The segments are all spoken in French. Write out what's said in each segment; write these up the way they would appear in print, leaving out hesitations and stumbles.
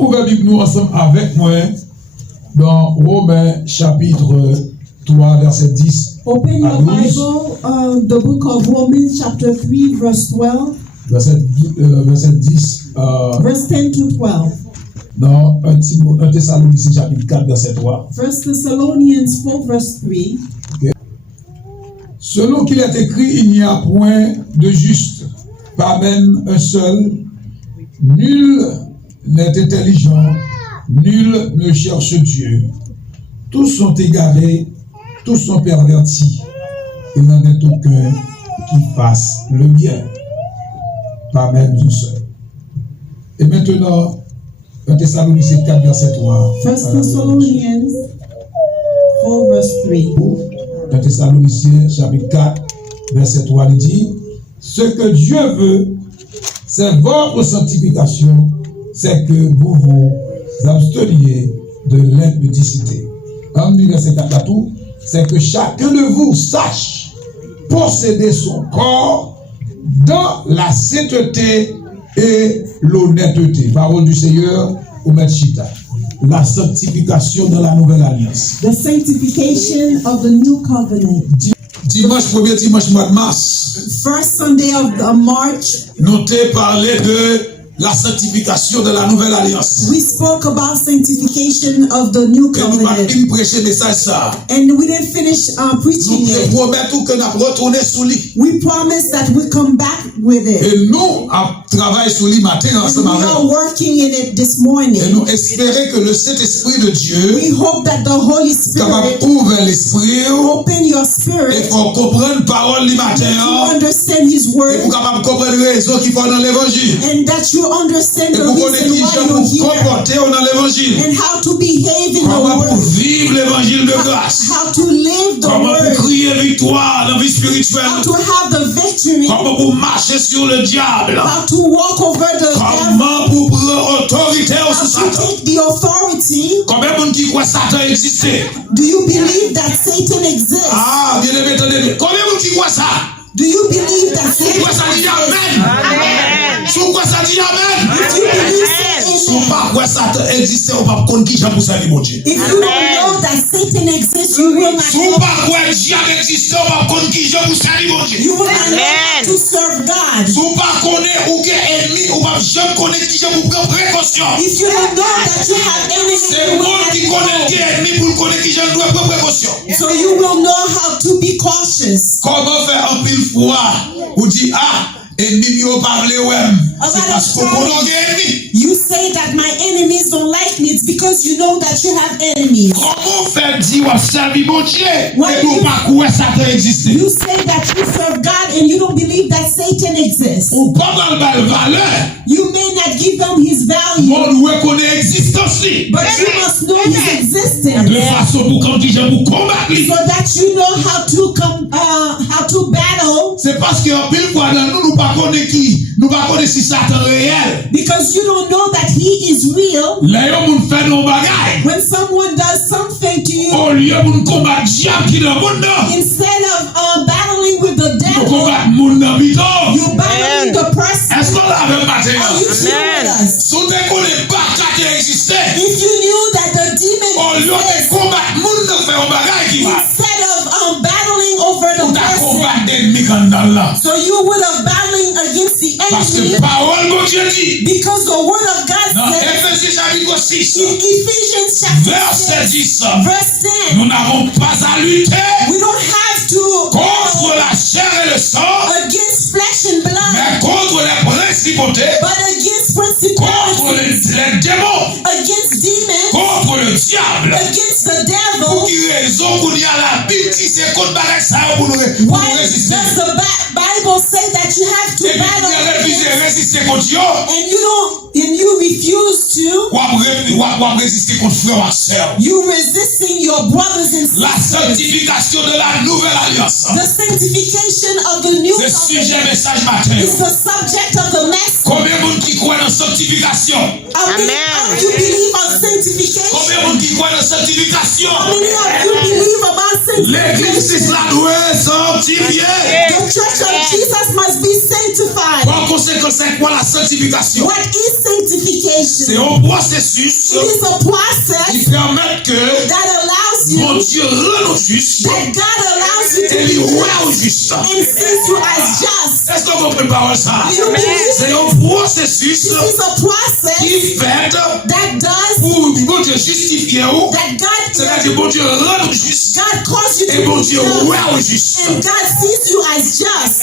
ouvert Bible nous ensemble avec moi dans Romains chapitre 3 verset 10 Open à your 12. Bible, the book of Romans chapter 3 verse 12. Verset 10 Verse 10 to 12. dans 1 Thessaloniciens chapitre 4 verset 3. 1 Thessalonians 4 verse 3. Okay. Selon qu'il est écrit, il n'y a point de juste, pas même un seul. Nul n'est intelligent, nul ne cherche Dieu. Tous sont égarés, tous sont pervertis. Il n'en est aucun qui fasse le bien, pas même un seul. Et maintenant, 1 Thessaloniciens 4 verset 3. 1 Thessalonians 4 verse 3. 1 Thessaloniciens chapitre 4 verset 3 il dit: ce que Dieu veut, c'est votre sanctification, c'est que vous vous absteniez de l'impudicité. En verset 4 à tout, c'est que chacun de vous sache posséder son corps dans la sainteté et l'honnêteté. Parole du Seigneur au Maître Chita. La sanctification dans la nouvelle alliance. The sanctification of the new covenant. Dimanche, premier dimanche mois de mars. First Sunday of March. Nous t'ai parlé de la sanctification de la nouvelle alliance. We spoke about sanctification of the new covenant. And we didn't finish preaching it. We promised that we come back with it. Et nous travaillons sur lui matin ensemble we are working in it this morning. Et nous espérons que le Saint-Esprit de Dieu we hope that the Holy Spirit ouvre l'esprit open your spirit et pour comprendre parole du matin to understand His word et pour capable comprendre les raisons qui font dans l'évangile. And that you understand the reason why you're here and how to behave in the word, vivre l'évangile de grâce, how to live the word, crier victoire dans la vie spirituelle, how to have the victory, comment pour marcher sur le diable, how to walk over the comment pour prendre autorité how to take the authority. Combien de monde qui croit Satan existait? Do you believe that Satan exists? Ah, bien aimé, attendez. Combien de monde qui croit ça? Do you believe that Satan exists? Amen. Sous quoi ça dit amen? If you believe Satan, sous pas quoi Satan existait, on va connaître qui j'aime pour ça, mon Dieu. If you don't know that Satan exists, you will not sous pas quoi diable existait, on va connaître qui j'aime pour ça, mon Dieu. You will not know to serve God. Sous pas connaître ou qui est ennemi, on va jamais connaître qui j'aime pour prendre précaution. If you don't know that you have enemies, c'est moi qui connaît qui est ennemi pour connaître qui j'aime doit prendre précaution. So you will know how to be cautious. Comment faire un pile fois ou dit ennemi yo parler c'est parce qu'on connaît ennemi. You say that my enemies don't like me, it's because you know that you have enemies. Comment faire dire ou servir mon Dieu et non pas quoi Satan existe? You say that you serve God and you don't believe that Satan exists. Ou pas dans la valeur. You may not give them his value. On reconnaît existence. But you must know his existence. De façon pour quand je vous combattre. So that you know how to battle. C'est parce que en pile fois dans nous pas connaît qui, nous pas connaît si Satan réel. Because you don't know that he is real. Là yo moun fait nos bagailles. When someone does something to you, au lieu moun combattre diable qui dans monde. Instead of battling with the devil, combattre moun dans bidon. You battle the person. Est-ce qu'on l'a même matin? Are you with us? Si tu connais pas qui existait. If you knew that the demon au lieu de combattre moun dans faire bagaille qui va. Instead of battling over the person, so you would have battling against the enemy. Parce que parole de Dieu dit. Because the word of God says. Ephésiens chapitre 6. In Ephesians chapter 6, verse 10. Nous n'avons pas à lutter. We don't have to contre la chair et le sang. Against flesh and blood. Mais contre les principautés. But against principalities. Contre les démons. Against demons. Contre le diable. Against the devil. Pour qui raison pour dire la Bible c'est contre barrage ça pour nous résister. Does the Bible say that you have to battle résister contre Dieu? And you refuse to. Résister contre frère et sœur. You resisting your brothers and sisters. La sanctification de la nouvelle alliance. The sanctification of the new covenant. Le sujet message matin. It's the subject of the message. Combien de monde qui croit dans la sanctification? How many of you believe on sanctification? Combien de monde qui croit dans la sanctification? How many of you believe about L'église sanctification? la doit sanctifier. The church of Jesus must be sanctified. Par conséquent, c'est quoi la sanctification? What is sanctification? C'est un processus It is a qui process permet que that allows you, mon Dieu rende juste that God allows you to et lui rend juste. and sees you as just. Est-ce qu'on comprend pas ça? You believe C'est un processus this is a process qui fait that does, pour mon Dieu justifier ou, that God, c'est-à-dire mon Dieu rend juste God calls you et to mon be Dieu just, rend juste. and God sees you as just.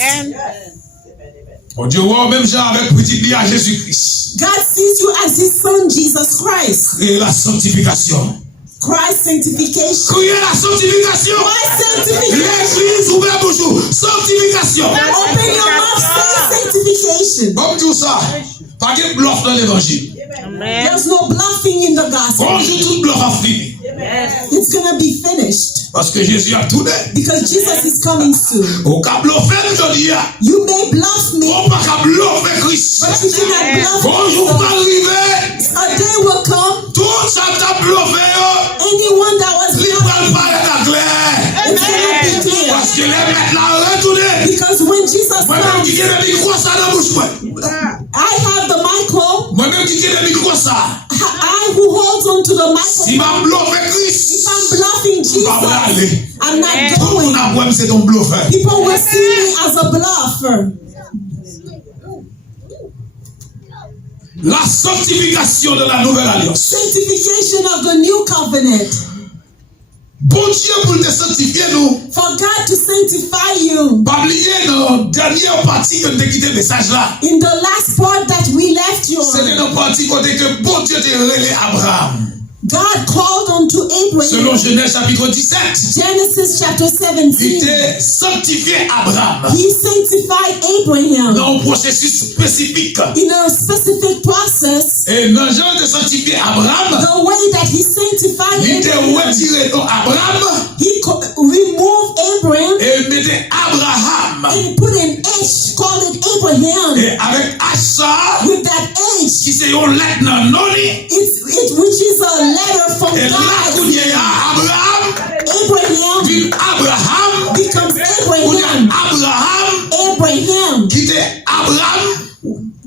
Mon Dieu rend même genre avec petit lit à Jésus-Christ. God sees you as His Son, Jesus Christ. Et la sanctification. Christ sanctification. Criez la sanctification. Christ sanctification. L'église ouvert bonjour. Sanctification. Open your mouth, say sanctification. Comme tout ça, pas de bluff dans l'évangile. There's no bluffing in the gospel. Bonjour, tout bluff a fini. It's gonna be finished Parce que Jésus a tout dit. because Jesus is coming soon. Au cas bluffer, je dis, You may bluff me, on pas qu'à bluffer Christ. but you cannot bluff Bonjour, me. pas arriver. A day will come, Tout ça t'a bluffé. anyone that was Libre bluffing, pas être clair. it's gonna be clear. Parce que les maîtres l'ont retourné. Because when Jesus Moi-même qui comes, ai des micros ça dans la bouche. I have the micro. Moi-même qui ai des micros ça. I who holds on to the Si microphone. m'a bluffé If Christ, I'm bluffing pas Jesus, aller. I'm not Tout le monde going. a voulu, c'est ton bluffeur. People will see me as a bluffer. La sanctification de la nouvelle alliance. Sanctification of the new covenant. Bon Dieu pour te sanctifier nous. For God to sanctify you. Pas oublier dans la dernière partie que nous avons quitté le message là. In the last part that we left you C'était on, dans la partie côté que bon Dieu t'a relé Abraham. God called unto Selon Abraham. Genèse chapitre 17. Genesis chapter Il 17. t'a sanctifié Abraham. He sanctified Abraham Dans un processus spécifique. in a specific process. Et dans le genre de sanctifier Abraham, The way that he sanctified il t'a Abraham, retiré dans Abraham he removed Abraham et mettait Abraham. and put an H, called it Abraham. Et avec H ça, With that H, qui c'est une lettre dans Noni. which is a letter from Et là, God. il y a Abraham, Abraham puis Abraham, becomes il y Abraham. a Abraham, Abraham, qui était Abraham,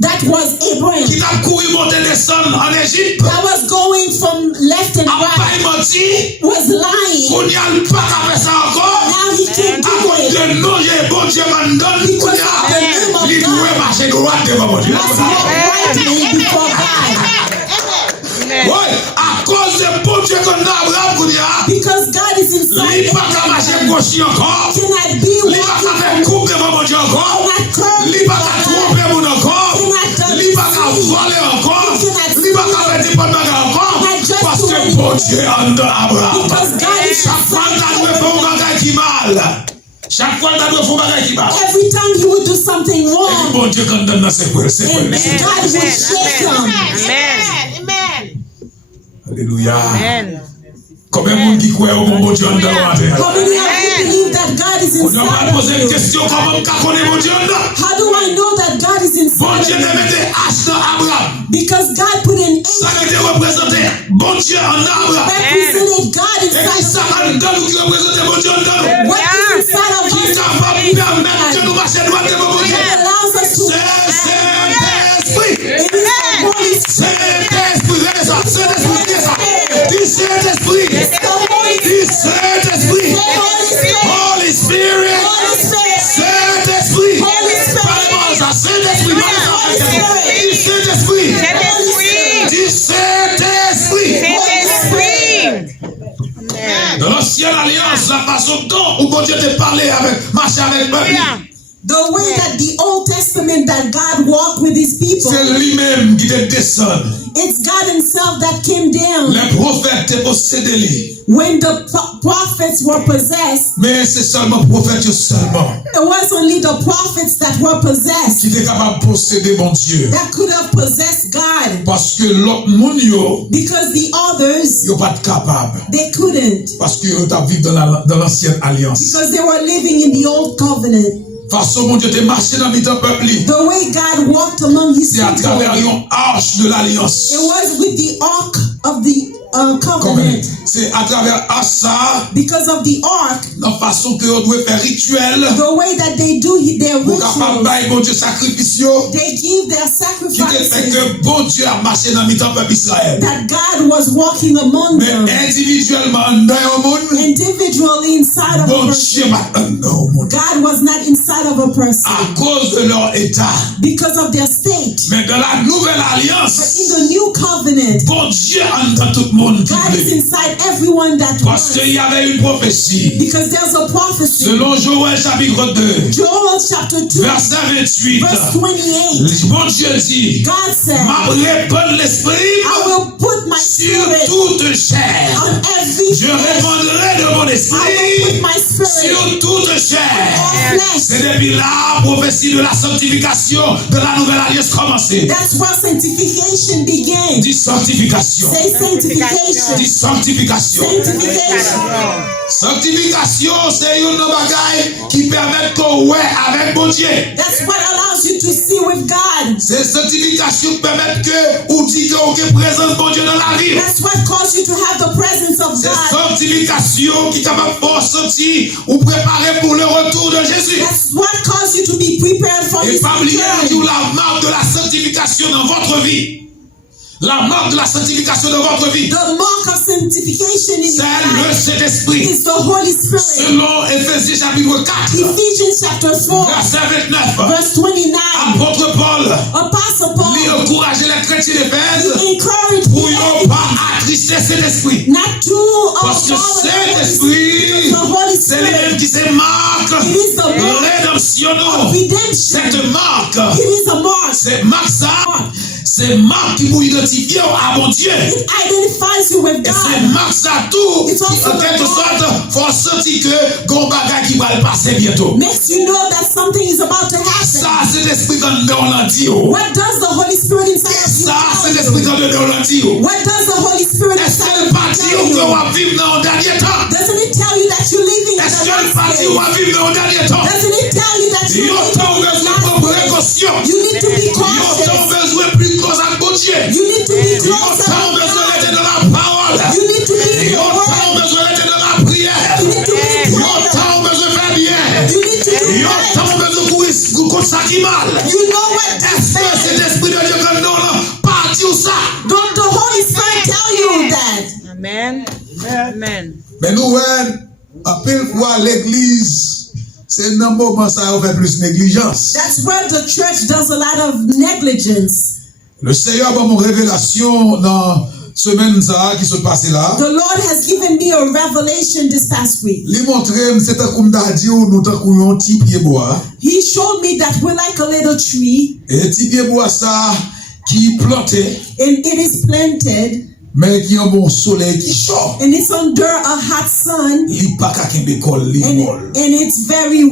that was Abraham. qui t'a couru monter descendre en Égypte. That was going from left and A pas right. menti, Was lying. qu'on n'y a pas qu'à faire ça encore. Now he can't À do cause it. de non, j'ai bon Dieu m'en donne, qu'on y a, il doit marcher droit devant mon Dieu. Must walk rightly before God. Oui, à cause de bon Dieu qu'on a Abraham, qu'on y a, Because God is inside il pas qu'à marcher gauche encore. cannot be Il pas qu'à walking faire coupe devant mon Dieu encore. cannot curve Il pas qu'à tromper mon encore. Il pas qu'à voler encore. Il pas qu'à faire des bonnes bagages encore. Parce que bon Dieu en donne Abraham. because God is Chaque fois qu'on doit faire un bagage qui mal. Chaque fois qu'on doit faire un bagage qui mal. every time he would do something Et wrong, bon Dieu qu'on donne dans ses poils. and God would shake him. Alléluia. Combien de monde qui croit au bon Dieu en dedans? How many of you believe that God is On a inside posé of une you? question, comment on connaît mon Dieu en dedans? How do I know that God is Bon inside Dieu of te you? mettait H dans Abraham. Because God put an Ça H, qui te représenté bon Dieu en Abraham. represented God Et qui inside ça of en dedans nous qui représente bon Dieu en dedans? you. What is inside of Qui us t'a pas permettre que nous marchions droit devant mon Dieu? that allows us to. C'est Saint-Esprit. It is the Holy Spirit. Saint-Esprit, regardez ça. Saint-Esprit, dis ça. Dis Saint-Esprit. It's the Holy Spirit. Dis Saint-Esprit. Holy Spirit. Holy Spirit. Holy Spirit. Saint-Esprit. Holy Spirit. Parlez-moi ça. Saint-Esprit. Holy Spirit. Dis Saint-Esprit. Holy Spirit. Dis Saint-Esprit. Holy Spirit. Dans l'ancienne alliance, la façon dont où bon Dieu te parlait avec, marchait avec peuple, The way that the Old Testament that God walked with his people, c'est lui-même qui te descend. it's God himself that came down. Les prophètes te possédaient lui. When the prophets were possessed, Mais c'est seulement prophète seulement it was only the prophets that were possessed qui était capable de posséder mon Dieu. that could have possessed God. Parce que l'autre monde yo, Because the others, yo pas capable. they couldn't. Parce que yo t'a vécu dans l'ancienne alliance. Because they were living in the old covenant. façon dont Dieu te marché dans le peuple, the way God walked among his c'est à people, travers une arche de l'alliance. it was with the ark of the covenant. C'est à travers ça, because of the ark, la façon que on doit faire rituel, the way that they do their pour capable rituals, bon Dieu sacrifice, they give their qui te fait sacrifices, que bon Dieu a marché dans le peuple Israël. that God was walking among Mais them. individuellement dans le monde, Individually inside of a bon person, Dieu maintenant au monde. God was not inside of a person À cause de leur état. because of their state. Mais dans la nouvelle But alliance, in the new covenant, bon Dieu entend tout le monde qui God is plaît. inside everyone that Parce wants. qu'il y avait une prophétie. Because there's a prophecy. Selon Joël chapitre 2, Joel chapter 2, verset 28, verse 28, bon Dieu dit, God said, m'a répandre l'esprit I will put my sur spirit toute chair. on every Je flesh. répandrai de mon I will esprit put my spirit sur toute on chair. all C'est flesh. depuis là, prophétie de la sanctification de la nouvelle alliance commencée. That's where sanctification began. Dit sanctification. Say sanctification. Dit sanctification. Sanctification. Sanctification, c'est une bagaille qui permet qu'on ouais avec bon Dieu. That's what allows you to see with God. C'est sanctification qui permet que ou dit que vous avez présence bon Dieu dans la vie. That's what caused you to have the presence of C'est God. sanctification qui est capable de sentir ou préparer pour le retour de Jésus. That's what caused you to be prepared for Et His pas oublier return. la marque de la sanctification dans votre vie. La marque de la sanctification de votre vie, The mark of sanctification in c'est your le life Saint-Esprit. is the Holy Spirit. Selon Éphésiens chapitre 4, Ephesians chapter 4, verset 29, verse 29. apôtre Paul Apostle Paul, lui encourageait les chrétiens d'Éphèse encouraged pour ne me pas attrister cet esprit. not to Parce que follow cet esprit, the Holy c'est lui-même Spirit. qui se marque It is the mark rédemption. of redemption. Cette marque, It is a mark. c'est marque ça, c'est marque qui vous identifie à mon Dieu. It identifies you with Et c'est God. marque ça tout, It's qui also en quelque the mark. sorte, faut sentir que gon bagage qui va le passer bientôt. Makes you know that something is about to happen. Ça, c'est l'esprit dans l'antio. What does the Holy Spirit inside of you Ça, c'est tell l'esprit you? dans l'antio. What does the Holy Spirit Est-ce inside qu'elle of you partit tell où you? on va vivre dans le dernier temps? Doesn't it tell you that you're living in Est-ce the qu'elle last partit où on days? va vivre dans le dernier temps? Doesn't it tell you that Yo, you're living t'as in the besoin de last prendre days? précaution. You need to be Yo, t'as cautious. besoin de plus close avec mon Dieu. You need to be Yo, closer. t'as besoin d'être dans la parole. You need to be in Yo, your t'as word. besoin d'être dans la prière. You need to be in Yo, prayer. t'as besoin de faire bien. You need to do Yo, right. t'as besoin de courir contre ça qui mal. You know what Est-ce que c'est l'esprit de Dieu que nous parti ou ça? Don't the Holy Spirit tell you that? Amen. Amen. Mais nous, en pile fois, l'église, c'est un moment ça on fait plus négligence. That's where the church does a lot of negligence. Le Seigneur a une révélation dans semaine ça qui se passe là. The Lord has given me a revelation this past week. Il montre c'est comme d'adi ou nous t'en un petit pied bois. He showed me that we're like a little tree, Et petit pied bois ça qui planté and it is planted, mais qui a un bon soleil qui chaud. and it's under a hot sun, Il pas qu'à qu'il décolle il molle. and it's very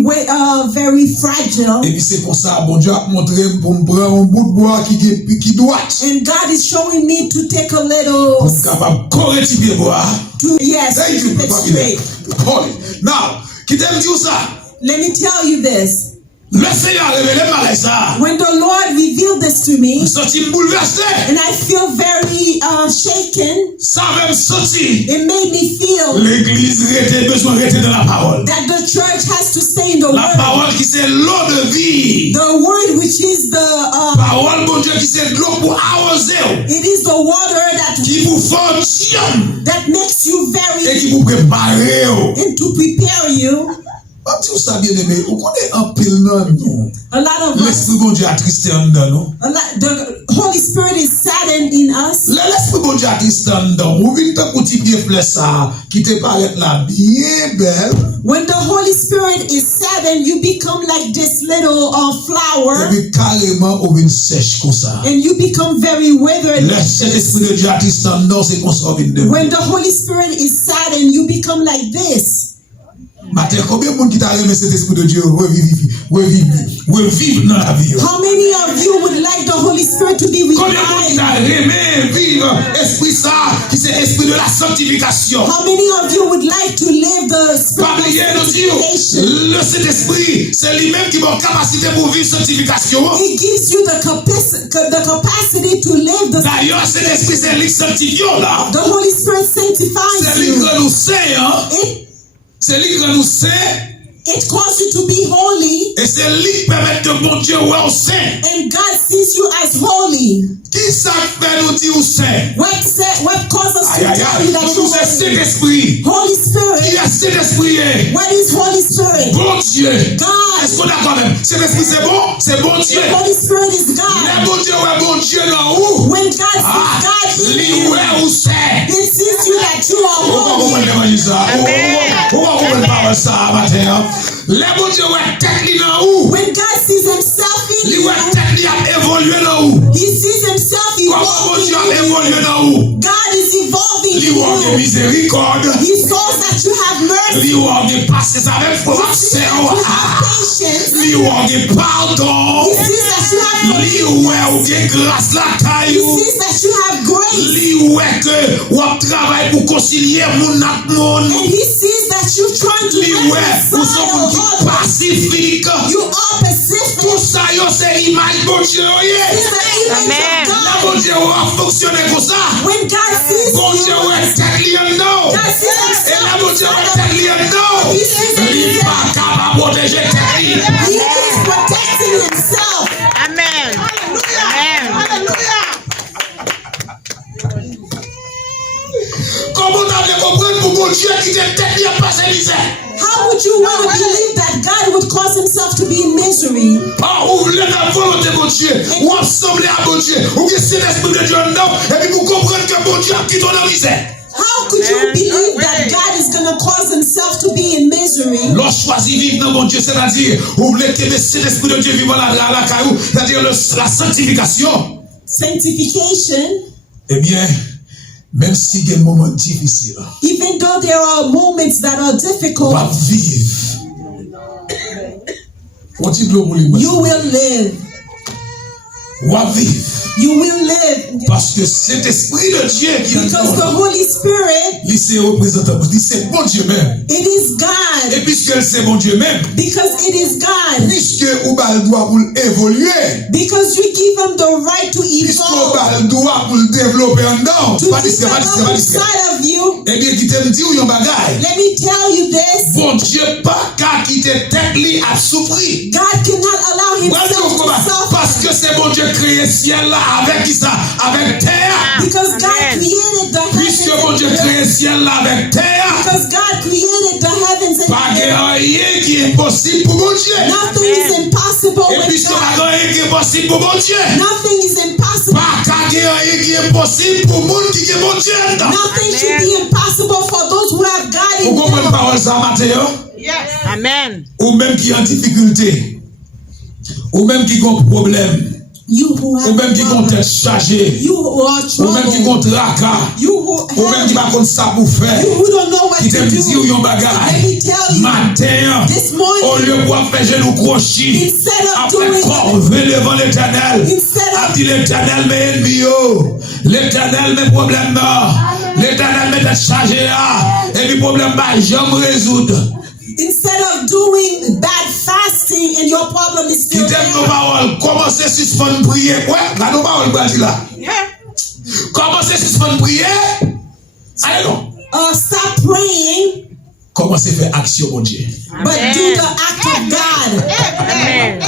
fragile. Et puis c'est pour ça bon Dieu a montré pour me prendre un bout de bois qui doit And God is showing me to take a pour little, capable corriger petit pied bois. yes, Thank keep you, it Papa. straight. Now, qui t'aime dire ça? Let me tell you this. Le Seigneur a révélé malais ça. When the Lord revealed this to me, Je senti bouleversé. and I feel very shaken, Ça même senti. it made me feel L'église était besoin de rester dans la parole. that the church has to stay in the La Word. parole qui c'est l'eau de vie. The Word, which is Parole, bon Dieu, qui c'est de l'eau pour arroser. it is the water Qui vous fortifie. that makes you Et very, qui vous prépare. and to prepare you. Pas tout ça bien aimé. Vous connaissez un pile non nous. A lot of us, L'esprit bon Dieu a tristé en dedans nous. the Holy Spirit is saddened in us. L'esprit bon Dieu a tristé en dedans. Vous venez de petit pied fleur ça qui te paraît là bien belle. When the Holy Spirit is saddened, you become like this little Et flower, puis carrément vous venez sèche comme ça. and you become very withered. L'esprit de Dieu a tristé en dedans c'est qu'on se revient de. When the Holy Spirit is saddened, you become like this. Matin, combien de monde qui t'a remis cet esprit de Dieu revivre dans la vie? How many of you would like the Holy Spirit to be Combien de monde qui t'a revived? remis vivre esprit ça, qui c'est esprit de la sanctification? How many of you would like to live the spirit Pas of oublier, nous disons, sanctification? le Saint-Esprit, c'est lui-même qui a capacité pour vivre sanctification. It gives you the capacity to live the D'ailleurs, Saint-Esprit, c'est lui qui sanctifie là. The Holy Spirit C'est sanctifies lui you. qui nous sait, hein. C'est lui qui nous sait. It calls you to be holy, Et c'est lui qui permet de bon Dieu ouais au saint. and God sees you as holy. Qui ça fait nous dire au saint? What causes us to Aïe, aïe, tell you that aïe. you're C'est holy? Saint-Esprit. Holy Qui Spirit. est Saint-Esprit? What is Holy Spirit? Bon Dieu. God. Est-ce qu'on a quand même? Saint-Esprit, c'est bon? C'est bon Dieu. The Holy Spirit is Les God. bon Dieu, ouais, bon Dieu, là où? When God sees God in Lui, you, ouais, où c'est? it sees you that you are On va comprendre holy. l'évangile ça. On va comprendre parole ça matin. Les bon Dieu, ouais, tête li dans où? When God sees himself in Lui, you, ouais, tête li a évolué dans où? he sees himself Comment bon evolving Dieu a in you. évolué dans où? God is evolving Lui, in ouais, de you. miséricorde. He saws that you have mercy. Lui, ouais, de passer ça avec He sees force. that you have patience. Lui, ouais, de pardon. He sees that you have Lui, forgiveness. ouais, ou de grâce la He caillou. sees that you have grace. Lui, ouais, que ou travail pour concilier mon ak mon. And he sees that you're trying to Lui, ouais, ou son reconcile moun qui all. pacifique. You are pacific. Tout ça, yo, c'est l'image bon Dieu, It's yeah. the image Amen. of La God. bon Dieu, a fonctionné comme ça. When God sees Bon Dieu, you, ouais, tête li en non. God sees Et la himself. bon Dieu, ouais, tête li en non. Lui, pas capable de protéger tête li. He is protecting himself. Amen. Amen. Comment t'avais compris pour bon Dieu qui te tête li a passé misère? How would you want to believe that God would cause himself to be in misery? Ah, ou voulez la volonté de Dieu, ou assembler à bon Dieu, ou que c'est l'esprit de Dieu non, et puis vous comprenez que bon Dieu a quitté la misère. How could you believe that God is going to cause himself to be in misery? Lorsque choisit vivre dans mon Dieu, c'est-à-dire, vous voulez que c'est l'esprit de Dieu vivant la caillou, c'est-à-dire la sanctification. Sanctification. Eh bien, même si il y a des moments difficiles, Even though there are moments that are on difficult, va vivre. you will live. On va vivre. You will live. Parce que cet esprit de Dieu qui est Because the en nous, Holy Spirit, il se représente, c'est bon Dieu même. it is God. Et puisque c'est bon Dieu même, Because it is God. puisque on va le droit pour évoluer, Because you give him the right to puisque on evolve. va le droit pour le développer en dedans, To pas discret, pas develop discret, pas discret. inside of you. Eh bien, qui te dit ou yon bagay, Let me tell you this. bon Dieu pas qu'à quitter tête li à souffrir. God cannot allow himself to Parce suffer. que c'est bon Dieu créé ciel là avec qui ça? Avec terre. Because God Amen. created the Puisque bon heavens Dieu and créé ciel là avec terre, because God created the heavens and pas the earth. rien qui est impossible pour bon Dieu. Nothing is impossible Et with puisque God. pas rien qui est possible pour bon Dieu, Nothing is impossible. pas rien qui est possible pour monde qui est bon Dieu. Nothing should be impossible for those who have God in Vous comprenez them. parole ça, Matthieu? Amen. Ou même qui est en difficulté, ou même qui a un problème, You who ou have même qui ont tête chargée, you who are ou même qui ont troubled. tracas, You who ou même qui va have contre ça pour faire, you who don't know what qui to t'aime dire ou do. yon Let bagay, me tell you, matin, this au morning, lieu pour faire genou crochet, instead of après doing corvée devant l'éternel, Instead of- a dit l'éternel mes ennemis, l'éternel mes problèmes, l'éternel mes têtes chargées, et puis problème pas jamais résoudre. instead of doing bad fasting and your problem is Qui still t'aime nos there. paroles, commencez à suspendre prier. Ouais, là nos paroles, bah, dit là. Commencez à suspendre prier. Allez, non. Stop praying, Commencez à faire action, mon Dieu. but do the act of God. Amen.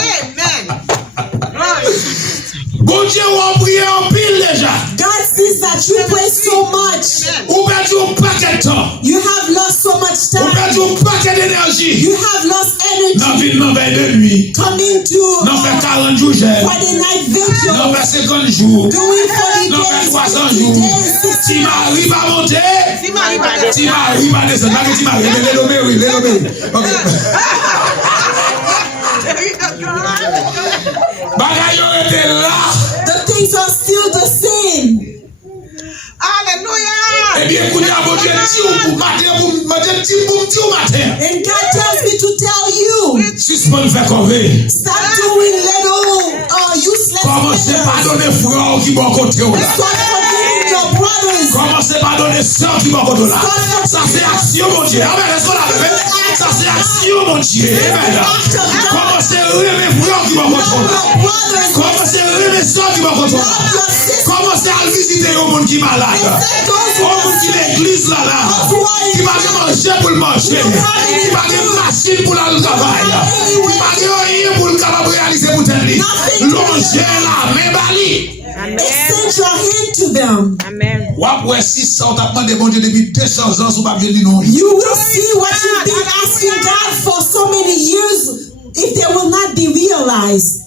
Bon Dieu, on prie en pile déjà. God sees that you pray so much. Ou perdu un paquet de temps. You have lost so much Ou time. perdu un paquet d'énergie. You have lost Dans energy ville, dans veille de nuit. coming to Dans fait 40 jours, j'ai. Friday night vigil, Dans fait 50 jours. doing 40 Dans fait days, 300 50 jours. days, Si 60 Marie va monter. Si Marie va descendre. Pas que si Marie. Les lomés. Ok. Bagay yo était là. The things are still the same. Et Eh bien, qu'on y a bon Dieu dit ou matin pour matin. And God tells me to tell you, Suspend faire corvée. stop doing little useless Commencez par things. donner frère qui bon côté là. Start forgiving your brothers. Commencez par donner sœur qui bon côté là. Ça c'est action mon Dieu. Amen. Est-ce qu'on l'a fait? Ça c'est action mon Dieu. Amen. Commencez à aimer frère qui bon côté là. Commencez à aimer sœur qui bon côté là. Commencez à visiter au monde qui malade. Au monde qui l'église là qui va manger pour le manger. Qui va une machine pour le travail. Qui va rien pour le capable réaliser pour tenir. Longer la même bali. Extend your hand to them. Amen. Ouais, si ça on t'a demandé bon Dieu depuis 200 ans, pas bien non. You will see what you've been asking God for so many years if they will not be realized.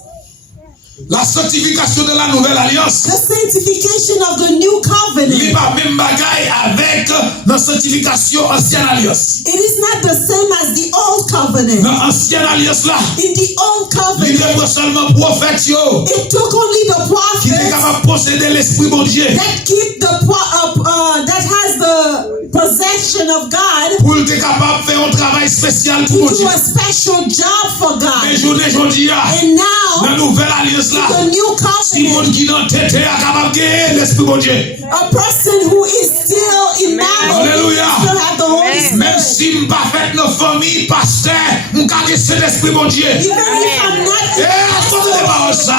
La sanctification de la nouvelle alliance. The sanctification of the new covenant. Il pas même bagaille avec la sanctification ancienne alliance. It is not the same as the old covenant. Dans ancienne alliance là. In the old Il covenant, est seulement prophète yo. it took only the Qui est prophets capable de posséder l'esprit bon Dieu. that keep that has the possession of God Pour être capable de faire un travail spécial pour bon to Dieu. do a special job for Mais God. journée aujourd'hui And now, la nouvelle alliance là. the new Si mon covenant, qui dans tête est capable de gagner l'esprit bon Dieu. a person who is still enamored Hallelujah. still have the Holy Même Spirit. si je pas fait nos familles, pasteur, je garde cet esprit bon Dieu. Even if I'm not Eh, attendez les paroles ça.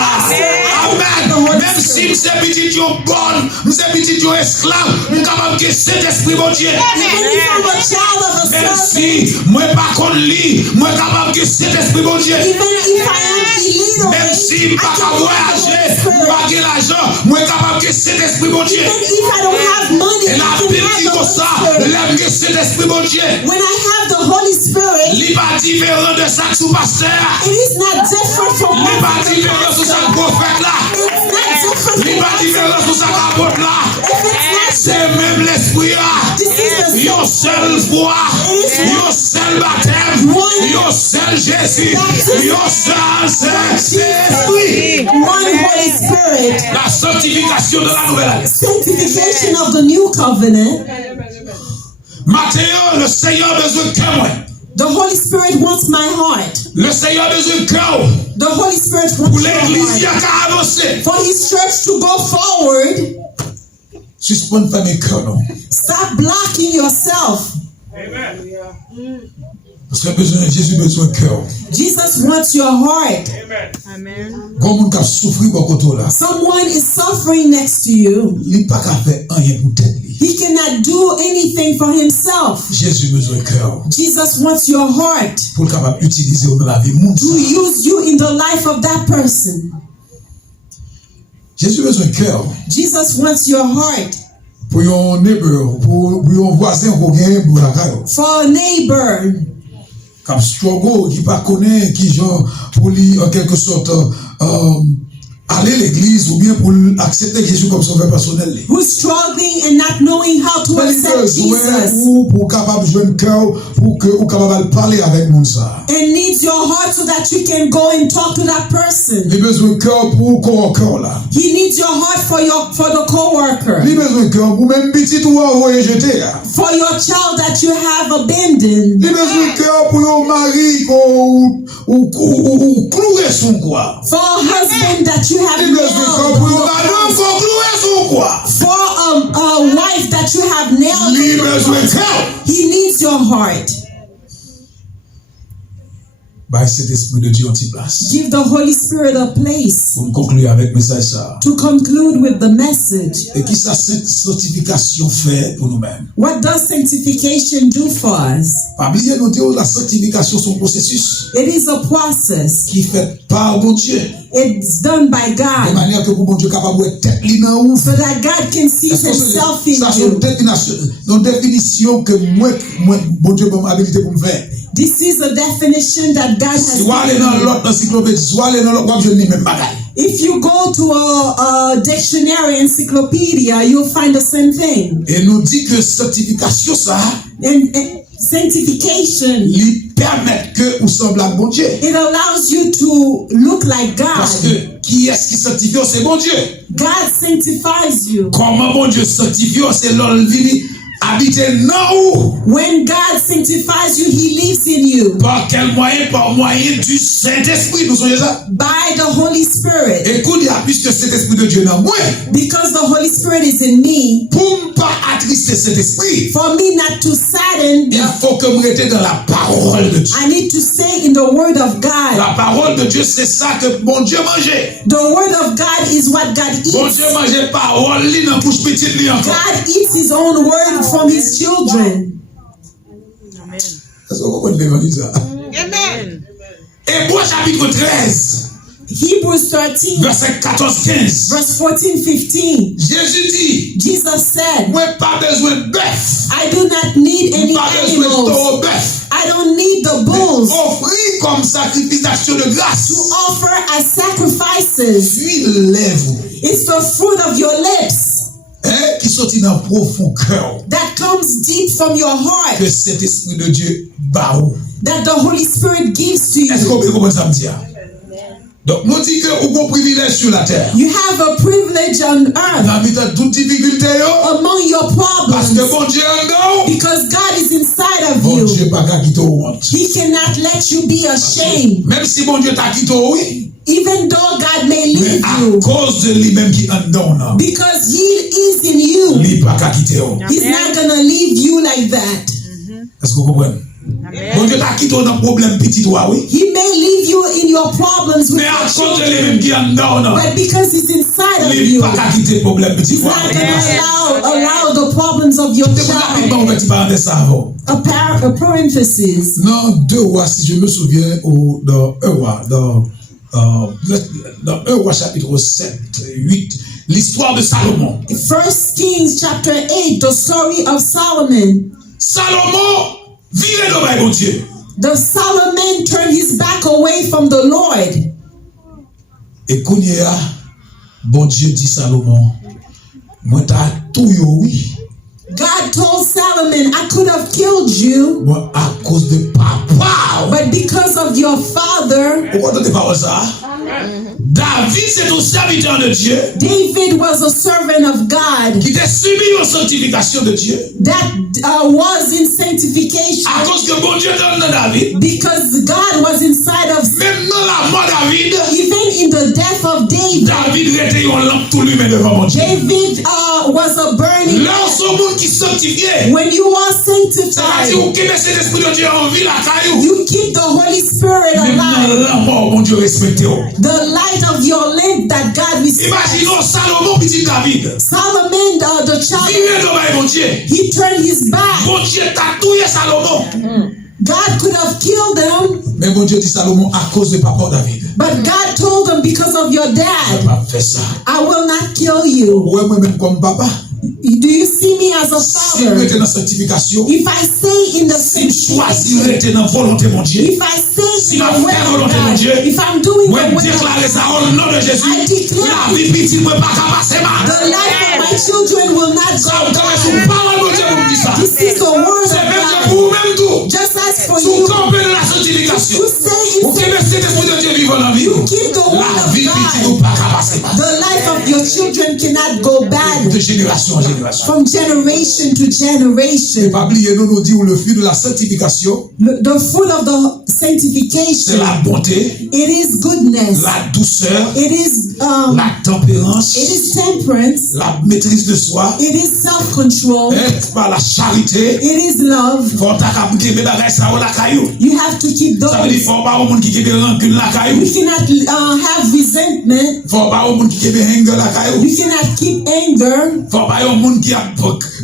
Amen. Même si je suis petit, je bonne, je suis petit, je esclave, je suis capable de cet esprit bon Dieu. even if I'm a child of a Même servant, si moi pas qu'on lit, moi capable de cet esprit bon Dieu. even if I am illiterate, Même si je I pas can voyager, have the Holy pas Spirit. l'argent, moi capable de cet esprit bon Dieu. Even if I don't have money, Et I la can Bible have dit the comme Holy ça, Spirit. l'aime de cet esprit bon Dieu. When I have the Holy Spirit, Il pas différent de ça sous pasteur. it is not different from Il what pas différent de ça prophète là. it's not different Il from pas différent de ça apôtre là. if it's C'est même l'esprit là. not, this is the Yon seul foi, yon seul baptême, yon seul Jésus, yon seul Saint-Esprit. one Holy Spirit. La sanctification de la nouvelle alliance. Sanctification of the new covenant. Matthieu, le Seigneur a besoin de cœur. The Holy Spirit wants my heart. Le Seigneur a besoin de cœur. The Holy Spirit Pour wants your l'église, il y heart. a qu'à avancer. For His church to go forward, Suspendre pas mes cœurs, non. stop blocking yourself. Parce que Jésus a besoin de cœur. Jesus wants your heart. Amen. Quand on a souffert beaucoup de là, Someone is suffering next to you. il n'a pas qu'à faire rien pour tête. He cannot do anything for himself. Jésus a besoin de cœur. Jesus wants your heart Pour le capable d'utiliser dans la vie monde. to use you in the life of that person. Jésus a besoin de cœur. Jesus wants your heart. Pour un neighbor, pour un voisin pour gagner pour la caille. For a neighbor Comme struggle, qui pas connaît, qui genre pour lui en quelque sorte aller à l'église ou bien pour accepter Jésus comme sauveur personnel. who's struggling and not knowing how to accept Jesus Pour capable de jouer un cœur, pour que ou capable de parler avec monde ça. and needs your heart so that you can go and talk to that person. Il a besoin de cœur pour qu'on cœur là. He needs your heart for the coworker, Il a besoin de cœur pour même petit ou envoyer jeter. for your child that you have abandoned, Il a besoin de cœur pour un mari ou clouer son quoi. for a husband that you have Il a besoin de cœur pour un madame nailed, ou clouer son quoi. for a wife that you have nailed. Il a besoin de cœur. He needs your heart. Bah, cet esprit de Dieu en petite place. Give the Holy Spirit a place. Pour conclure avec le message ça. To conclude with the message, Et qui ça cette sanctification fait pour nous-mêmes? what does sanctification do for us? Pas besoin de noter la sanctification c'est un processus It is a process. qui fait par bon Dieu. It's done by De God manière que pour bon Dieu capable de tête li dans ou. so that God can see Himself in Ça c'est you. une définition que moi bon Dieu m'a habilité pour me faire. This is a definition that God has Soit aller dans given you. l'autre encyclopédie, soit aller dans l'autre je n'ai même bagaille. If you go to a dictionary encyclopedia, you'll find the same thing. Et nous dit que sanctification ça And sanctification, lui permet que vous semblez à bon Dieu. it allows you to look like Parce God. que qui est-ce qui sanctifie? C'est bon Dieu. God sanctifies you. Comment bon Dieu sanctifie? C'est l'homme vini habiter non When God sanctifies you, He lives in you. Par quel moyen? Par moyen du Saint-Esprit. Nous sommes ça? By the Holy Spirit. Écoute, il y a plus que cet esprit de Dieu dans moi. Because the Holy Spirit is in me. Pour ne pas attrister cet esprit, For me not to sadden, il faut que je reste dans la parole de Dieu. I need to stay in the Word of God. La parole de Dieu, c'est ça que bon Dieu mangeait. The Word of God is what God Bon eats. Dieu mangeait parole, li dans bouche petite li encore. God eats His own Word from His children. Est-ce que vous comprenez ça? Amen. Hébreux chapitre 13, Hebrews 13, verset 14-15. verse 14-15. Jésus dit, Jesus said, moi pas besoin de bœuf, I do not need any pas besoin de animals. taureau bœuf. I don't need the bulls Offrir comme sacrifice d'action de grâce. to offer as sacrifices. Puis lèvres, It's the fruit of your lips qui sortit dans le profond cœur that comes deep from your heart, que cet esprit de Dieu bat ou. that the Holy Spirit gives to Est-ce you. qu'on peut comprendre ça me dit? Donc, nous disons que vous avez un privilège sur la terre. You have a privilege on earth Dans de toute difficulté, among your parce que problems bon Dieu est en nous. because God is inside of Bon you. Dieu pas qu'à quitter au honte. He cannot let you be ashamed. Même si bon Dieu t'a quitté, oui. Even though God may Mais leave à you, cause de lui-même qui est en nous, because He is in you, lui pas qu'à quitter. He's not gonna leave you like that. Est-ce que vous comprenez? Bon Dieu t'a quitté dans un problème petit, toi, oui. He may leave you in your problems with Mais à your cause de children, lui-même qui est en nous, but because He's inside of lui you, pas qu'à quitter le problème petit, He's toi. not gonna allow the problems of your C'est pour rapidement child. un petit parenthèse avant. A parenthesis. Dans 2 rois, si je me souviens, dans 1 roi, dans 1 roi chapitre 7, 8, l'histoire de Salomon. 1 Kings chapter 8, the story of Solomon. Salomon vivait dans mon Dieu. The Solomon turned his back away from the Lord. Et quand il y a, bon Dieu dit Salomon, moi t'as tout yo, oui. God told Solomon, I could have killed you, Moi à cause de papa. but because of your father, Pourquoi t'entendez pas ça? David c'est un serviteur de Dieu David was a servant of God qui était subi aux sanctifications de Dieu. that was in sanctification À cause que bon Dieu donne dans David. because God was inside of, Même dans la mort David, even in the death of David. David était une lampe tout lui-même devant mon Dieu. David was a burning Lorsqu'on monde qui sanctifié, when you are c'est-à-dire sanctified, que cet esprit de Dieu en vie la caillou. you keep the Holy Spirit Même alive. dans la mort, bon Dieu respecte. The light of your lamp that God received. Imaginons Salomon petit David. Solomon, the child, Vivez devant mon Dieu. he turned his back. Bon Dieu t'a tué Salomon. God could have killed him, Mais bon Dieu dit Salomon à cause de papa David. but God told him, because of your Je dad, pas fait ça. I will not kill you. Ouais, moi-même comme papa. Do you see me as a Si je father? était dans la sanctification, If I stay in the si je sanctification, choisirais dans la volonté de mon Dieu, if I stay Si in ma the way fère of volonté mon God, Dieu, if I'm doing moi the way of déclarer God, ça au nom de Jésus. I declare La vie petite moi pas capable passer mal. the life of my children will not Ça go vous connaissez sous down. parole de Dieu pour me dire ça. This is the word C'est même of que God. pour vous-même tout. Just as for Sous you, campé de la sanctification. you stay Vous in qui laissez l'esprit de Dieu vivre dans la vie. you keep the word La of vie petite vous God. pas capable passer mal. The life of your children cannot go bad De génération en génération. from generation to Et generation. pas oublier, nous disons le fruit de la sanctification, The fruit of the c'est sanctification, la bonté, it is goodness, la douceur, it is la tempérance, it is temperance, la maîtrise de soi, it is self-control, par la charité. it is love. Faut ta capter mes bagages ça ou la caillou. You have to keep Ça veut dire those. faut pas au monde qui kebe rancune la caillou. You cannot have resentment. Faut pas au monde qui kebe haine la caillou. You cannot keep anger. Faut pas au monde qui a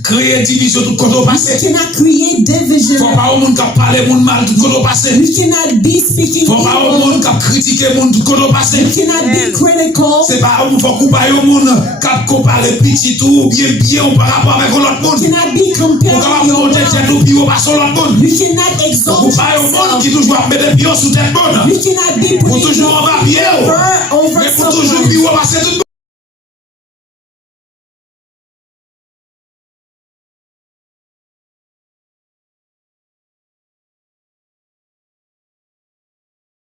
créé division tout côté You passé. cannot create division. Faut pas au monde qui a parlé monde mal tout côté passé. You cannot be speaking Faut pas au evil. monde qui a critiqué monde tout côté passé. You cannot be critical. C'est pas faut comparer au monde qui a comparé petit tout bien par rapport avec l'autre monde. You cannot be Pour comparing capable your monter wealth. tête ou puis pas sur l'autre monde. You cannot exalt Faut pas au monde yourself. qui toujours mettre pion sous tête bonne. You cannot be Pour putting toujours en bas pied. over Mais pour someone. toujours puis passer tout